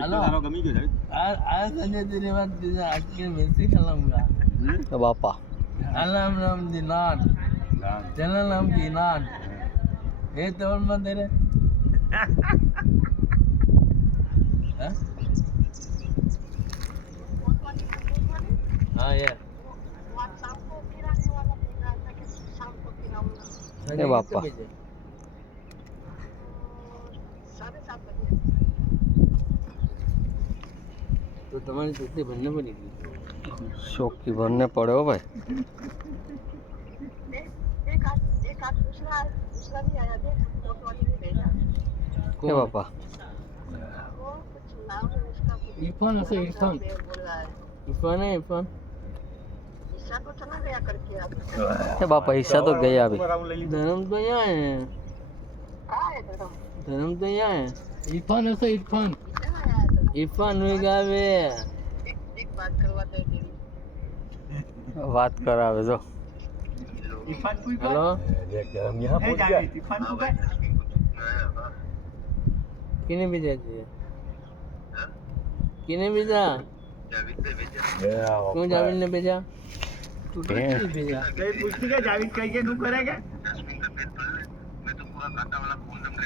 Hello गमी क्यों जावे आज संजय तेरी बात तुझे आज के वैसे खिलाऊंगा तो बापा अल्लाह नाम दिनान चलन नाम की नान ये तो और मत तेरे हाँ ये ए बापा तो तुम्हारी छुट्टी भरने पड़ेगी शौक की भरने पड़े हो भाई ए बापा इरफान ऐसे इरफान इरफान है इरफान ए बापा हिस्सा तो गया अभी धर्म तो यहाँ है धर्म तो यहाँ है इरफान ऐसे इरफान इरफान हुई गावे बात करावे जो हेलो यहाँ पहुंच गया इरफान को गए किने भेजा चाहिए किने भेजा क्यों जावेद ने भेजा तू तो नहीं भेजा कहीं पूछती क्या जावेद कहीं के तू करेगा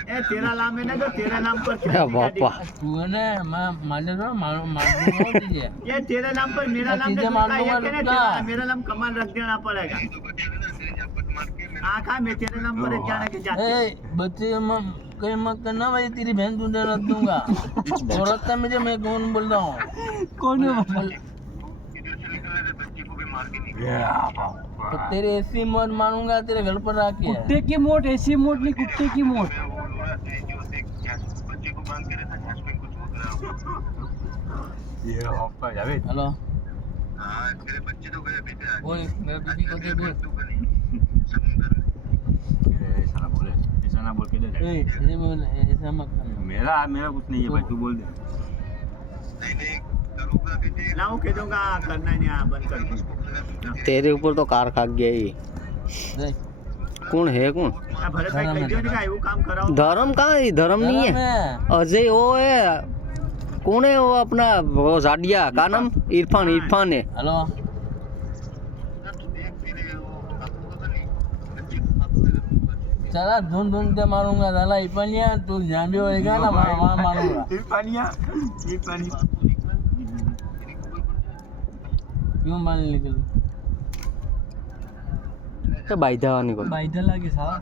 ए तेरा नाम है ना जो तेरा नाम पर ए बापा तू है ना मैं मार दूंगा मार दूंगा तुझे ये तेरे नाम पर मेरा नाम चीजें नहीं मार है दूंगा क्या रुक जा। मेरा नाम कमाल रख देना पड़ेगा आखा मैं तेरे नाम पर जाने के जाते ए बच्चे कहीं मत करना भाई तेरी बहन तुझे रख दूंगा और रखता मुझे मैं कौन बोल रहा हूँ कौन है तो तेरे ऐसी मौत मारूंगा तेरे घर पर आके कुत्ते की मोट ऐसी मोट नहीं कुत्ते की मोट ये होप्पा जावेद हेलो तेरे बच्चे तो गए बेटे बोल मेरा बीबी को दे बोल ऐसा ना बोले ऐसा ना बोल के दे ए ये बोल ऐसा मत करना मेरा कुछ नहीं है भाई तू बोल दे नहीं करूंगा बेटे ना वो कह दूंगा करना ही नहीं बंद कर दूँ तेरे ऊपर तो कार खा गया ही देख कौन है कौन भरत भाई कह दियो नहीं वो काम कराओ धर्म कहाँ है धर्म नहीं है अजय वो है कौन है वो अपना वो जाडिया का नाम इरफान इरफान है हेलो चला धुन धुन के मारूंगा साला इपनिया तू जहाँ भी होएगा ना वहाँ मारूंगा ये पानी क्यों मान निकल बाइधा वानी को बाइदल लागे साला